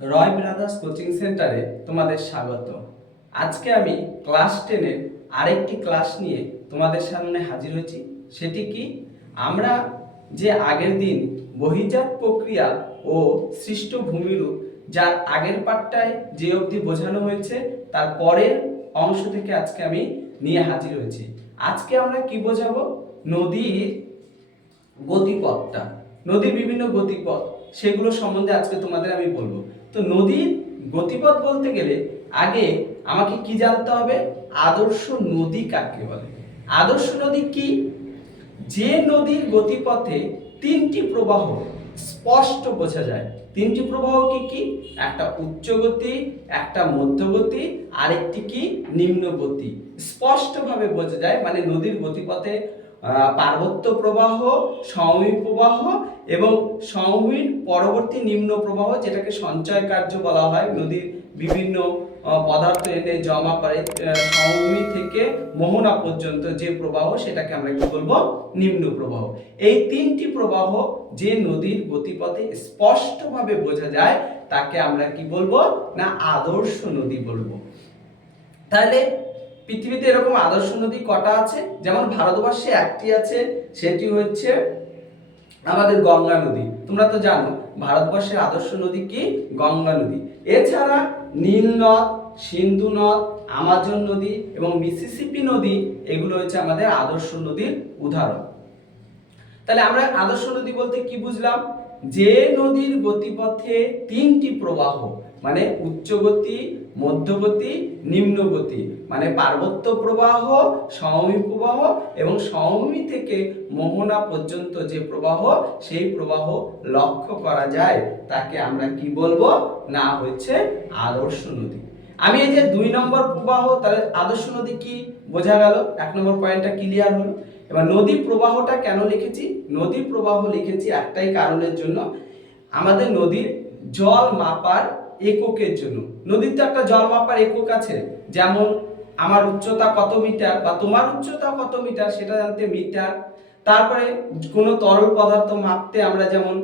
রয় brothers coaching সেন্টারে তোমাদের স্বাগত। আজকে আমি ক্লাস 10 এর আরেকটি ক্লাস নিয়ে তোমাদের সামনে হাজির হয়েছি। সেটি কি, আমরা যে আগের দিন বহির্জাত প্রক্রিয়া ও সৃষ্ট ভূমিরূপ যার আগের পাঠটায় যে অবধি বোঝানো হয়েছে তার পরের অংশ থেকে আজকে আমি নিয়ে হাজির হয়েছি। আজকে আমরা কি বোঝাবো? নদীর গতিপথটা, নদীর বিভিন্ন গতিপথ, সেগুলো সম্বন্ধে আজকে তোমাদের আমি বলবো। তো নদীর গতিপথ বলতে গেলে আগে আমাকে কি জানতে হবে? আদর্শ নদী কাকে বলে। আদর্শ নদী কি? যে নদীর গতিপথে তিনটি প্রবাহ স্পষ্ট বোঝা যায়। তিনটি প্রবাহ কি কি? একটা উচ্চ গতি, একটা মধ্যগতি, আরেকটি কি নিম্ন গতি। স্পষ্টভাবে বোঝা যায়, মানে নদীর গতিপথে পার্বত্য প্রবাহ, সমভূমি প্রবাহ এবং সমভূমির পরবর্তী নিম্ন প্রবাহ, যেটাকে সঞ্চয় কার্য বলা হয়। নদীর বিভিন্ন পদার্থ এনে জমা করে সমভূমি থেকে মোহনা পর্যন্ত যে প্রবাহ, সেটাকে আমরা কি বলবো? নিম্ন প্রবাহ। এই তিনটি প্রবাহ যে নদীর গতিপথে স্পষ্টভাবে বোঝা যায় তাকে আমরা কি বলবো? না আদর্শ নদী বলবো। তাহলে পৃথিবীতে এরকম আদর্শ নদী কটা আছে? যেমন ভারতবর্ষে একটি আছে, সেটি হচ্ছে আমাদের গঙ্গা নদী। তোমরা তো জানো ভারতবর্ষের আদর্শ নদী কি? গঙ্গা নদী। এছাড়া নীল নদ, সিন্ধু নদ, আমাজন নদী এবং মিসিসিপি নদী, এগুলো হচ্ছে আমাদের আদর্শ নদীর উদাহরণ। তাহলে আমরা আদর্শ নদী বলতে কি বুঝলাম? যে নদীর গতিপথে তিনটি প্রবাহ, মানে উচ্চ গতি, মধ্যগতি, নিম্ন গতি, মানে পার্বত্য প্রবাহ, সমভূমি প্রবাহ এবং সমভূমি থেকে মোহনা পর্যন্ত যে প্রবাহ, সেই প্রবাহ লক্ষ্য করা যায়, তাকে আমরা কি বলবো? না হচ্ছে আদর্শ নদী। আমি এই যে 2 নম্বর প্রবাহ, তাহলে আদর্শ নদী কি বোঝা গেল, 1 নম্বর পয়েন্টটা ক্লিয়ার হলো। এবার নদী প্রবাহটা কেন লিখেছি? নদী প্রবাহ লিখেছি একটাই কারণের জন্য, আমাদের নদীর জল মাপার এককের জন্য। নদীর তো একটা জল মাপার একক আছে, যেমন আমার উচ্চতা কত মিটার বা তোমার উচ্চতা কত মিটার সেটা জানতে মিটার। তারপরে কোনো তরল পদার্থ মাপতে আমরা যেমন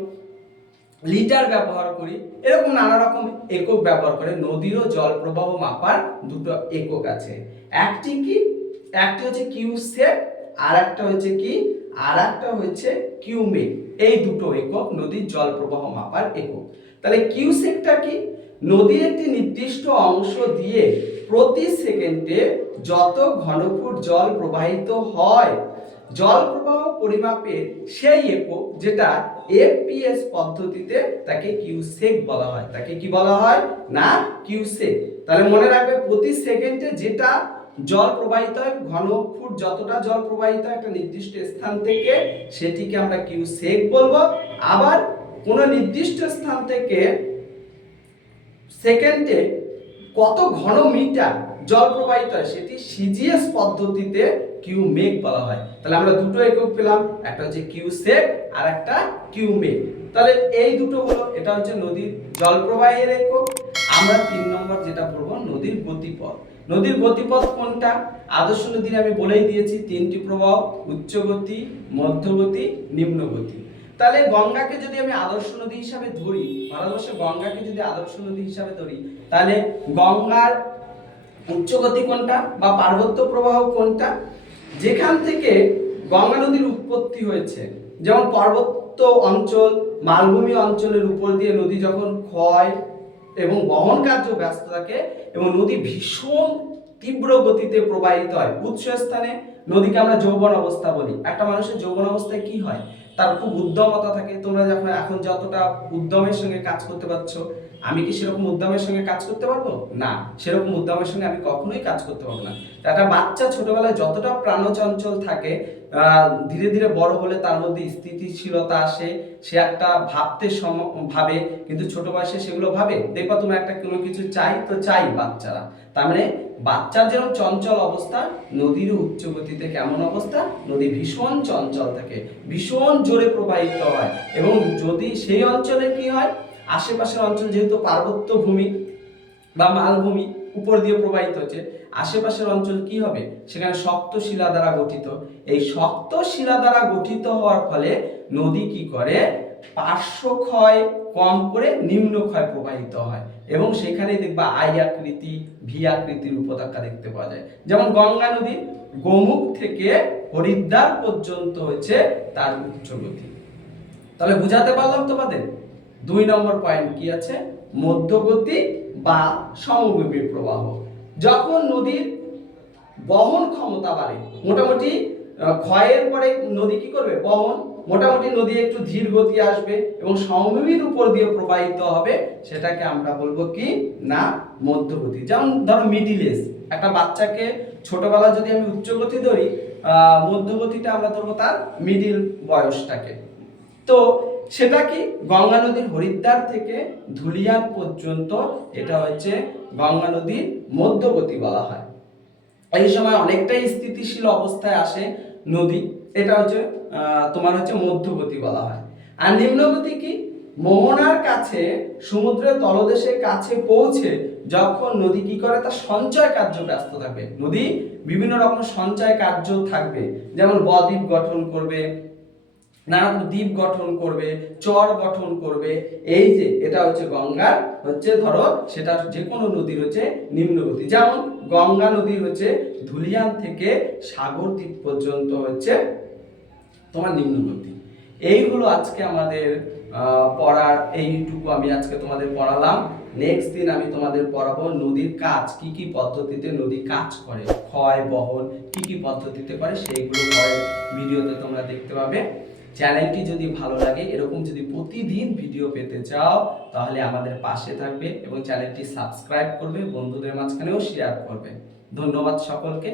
লিটার ব্যবহার করি, এরকম নানা রকম একক ব্যবহার করে নদীরও জল প্রবাহ মাপার দুটো একক আছে। একটি কি? একটি হচ্ছে কিউসেক, আর একটা হচ্ছে কি? আর একটা হচ্ছে কিউমেক। এই দুটো একক নদীর জল প্রবাহ মাপার একক। তাহলে কিউসেকটা কি? নদীর একটি নির্দিষ্ট অংশ দিয়ে প্রতি সেকেন্ডে যত ঘনফুট জল প্রবাহিত হয়, জল প্রবাহ পরিমাপের সেই একক, যেটা এফপিএস পদ্ধতিতে, তাকে কিউসেক বলা হয়। তাকে কি বলা হয়? না কিউসেক। তাহলে মনে রাখবে, প্রতি সেকেন্ডে যেটা জল প্রবাহিত হয়, ঘনফুট যতটা জল প্রবাহিত হয় একটা নির্দিষ্ট স্থান থেকে, সেটিকে আমরা কিউসেক বলবো। আবার কোন নির্দিষ্ট স্থান থেকে সেকেন্ডে কত ঘন মিটার জল প্রবাহিত হয়, সেটি সিজিএস পদ্ধতিতে কিউমেক বলা হয়। তাহলে আমরা দুটো একক পেলাম, একটা হচ্ছে কিউসেক আর একটা কিউমেক। তাহলে এই দুটো হলো, এটা হচ্ছে নদীর জল প্রবাহের একক। আমরা 3 নম্বর যেটা পড়বো, নদীর গতিপথ। নদীর গতিপথ কোনটা? আদর্শ নদীর আমি বলেই দিয়েছি তিনটি প্রবাহ, উচ্চ গতি, মধ্যগতি, নিম্ন গতি। তাহলে গঙ্গাকে যদি আমি আদর্শ নদী হিসাবে ধরি, ভারতবর্ষে গঙ্গাকে যদি আদর্শ নদী হিসাবে ধরি, তাহলে গঙ্গার উচ্চ গতি কোনটা বা পার্বত্য প্রবাহ কোনটা? যেখান থেকে গঙ্গা নদীর উৎপত্তি হয়েছে, যেমন পার্বত্য অঞ্চল, মালভূমি অঞ্চলের উপর দিয়ে নদী যখন ক্ষয় এবং বহন কার্য ব্যস্ত থাকে এবং নদী ভীষণ তীব্র গতিতে প্রবাহিত হয়, উৎসস্থানে নদীকে আমরা যৌবন অবস্থা বলি। একটা মানুষের যৌবন অবস্থায় কি হয়? তার খুব উদ্যমতা থাকে। তোমরা যখন এখন যতটা উদ্যমের সঙ্গে কাজ করতে পারছো, আমি কি সেরকম উদ্যমের সঙ্গে কাজ করতে পারবো? না, সেরকম উদ্যমের সঙ্গে আমি কখনোই কাজ করতে পারবো না। একটা বাচ্চা ছোটবেলায় যতটা প্রাণচঞ্চল থাকে, ধীরে ধীরে বড় হলে তার মধ্যে স্থিতিশীলতা আসে, সে একটা ভাবতে ভাবে, কিন্তু ছোট বয়সে সেগুলো ভাবে। দেখবা তুমি একটা কোনো কিছু চাই তো চাই বাচ্চারা, তার মানে বাচ্চার যেরকম চঞ্চল অবস্থা, নদীর উচ্চ গতিতে কেমন অবস্থা? নদী ভীষণ চঞ্চল থাকে, ভীষণ জোরে প্রবাহিত হয়। এবং যদি সেই অঞ্চলে কি হয়, আশেপাশের অঞ্চল যেহেতু পার্বত্য ভূমি বা মালভূমি উপর দিয়ে প্রবাহিত হচ্ছে, আশেপাশের অঞ্চল কি হবে? সেখানে শক্ত শিলা দ্বারা গঠিত। এই শক্ত শিলা দ্বারা গঠিত হওয়ার ফলে নদী কি করে? পার্শ্বক্ষয় কম করে নিম্নক্ষয় প্রবাহিত হয় এবং সেখানে দেখবা আই আকৃতি ভি আকৃতির উপত্যকা দেখতে পাওয়া যায়। যেমন গঙ্গা নদীর গোমুখ থেকে হরিদ্বার পর্যন্ত হচ্ছে তার উচ্চ গতি। তাহলে বুঝাতে পারলাম তোমাদের। 2 নম্বর পয়েন্ট কি আছে, মধ্যগতি বা সমভূমি প্রবাহ। যখন নদীর বহন ক্ষমতা বাড়ে, মোটামুটি ক্ষয়ের পরে নদী কি করবে, বহন, মোটামুটি নদী একটু ধীর গতি আসবে এবং সমভূমির উপর দিয়ে প্রবাহিত হবে, সেটাকে আমরা বলবো কি না মধ্যগতি। যেমন ধরো মিডিল এজ, একটা বাচ্চাকে ছোটবেলা যদি আমি উচ্চ গতি ধরি, মধ্যগতিটা আমরা ধরবো তার মিডিল বয়সটাকে। তো সেটা কি গঙ্গা নদীর হরিদ্বার থেকে ধুলিয়ান পর্যন্ত এটা হচ্ছে গঙ্গা নদীর মধ্যগতি বলা হয়। এই সময় অনেকটাই স্থিতিশীল অবস্থায় আসে নদী, এটা হচ্ছে তোমার হচ্ছে মধ্যগতি বলা হয়। আর নিম্নগতি কি, মোহনার কাছে সমুদ্রের তলদেশের কাছে পৌঁছে যখন নদী কি করে, তার সঞ্চয় কার্য ব্যস্ত থাকবে। নদী বিভিন্ন রকম সঞ্চয় কার্য থাকবে, যেমন বদ্বীপ গঠন করবে, নানান দ্বীপ গঠন করবে, চর গঠন করবে। এই যে এটা হচ্ছে গঙ্গার হচ্ছে ধরো সেটা যে কোনো নদীর হচ্ছে নিম্নগতি। যেমন গঙ্গা নদীর হচ্ছে ধুলিয়ান থেকে সাগর দ্বীপ পর্যন্ত হচ্ছে তোমার নিম্নগতি। এইগুলো আজকে আমাদের পড়ার, এইটুকু আমি আজকে তোমাদের পড়ালাম। নেক্সট দিন আমি তোমাদের পড়াবো নদীর কাজ, কি কি পদ্ধতিতে নদী কাজ করে, ক্ষয় বহন কি কি পদ্ধতিতে করে, সেইগুলো পরের ভিডিওতে তোমরা দেখতে পাবে। চ্যানেলটি যদি ভালো লাগে, এরকম যদি প্রতিদিন ভিডিও পেতে চাও, তাহলে আমাদের পাশে থাকবে এবং চ্যানেলটি সাবস্ক্রাইব করবে, বন্ধুদের মাঝখানেও শেয়ার করবে। ধন্যবাদ সকলকে।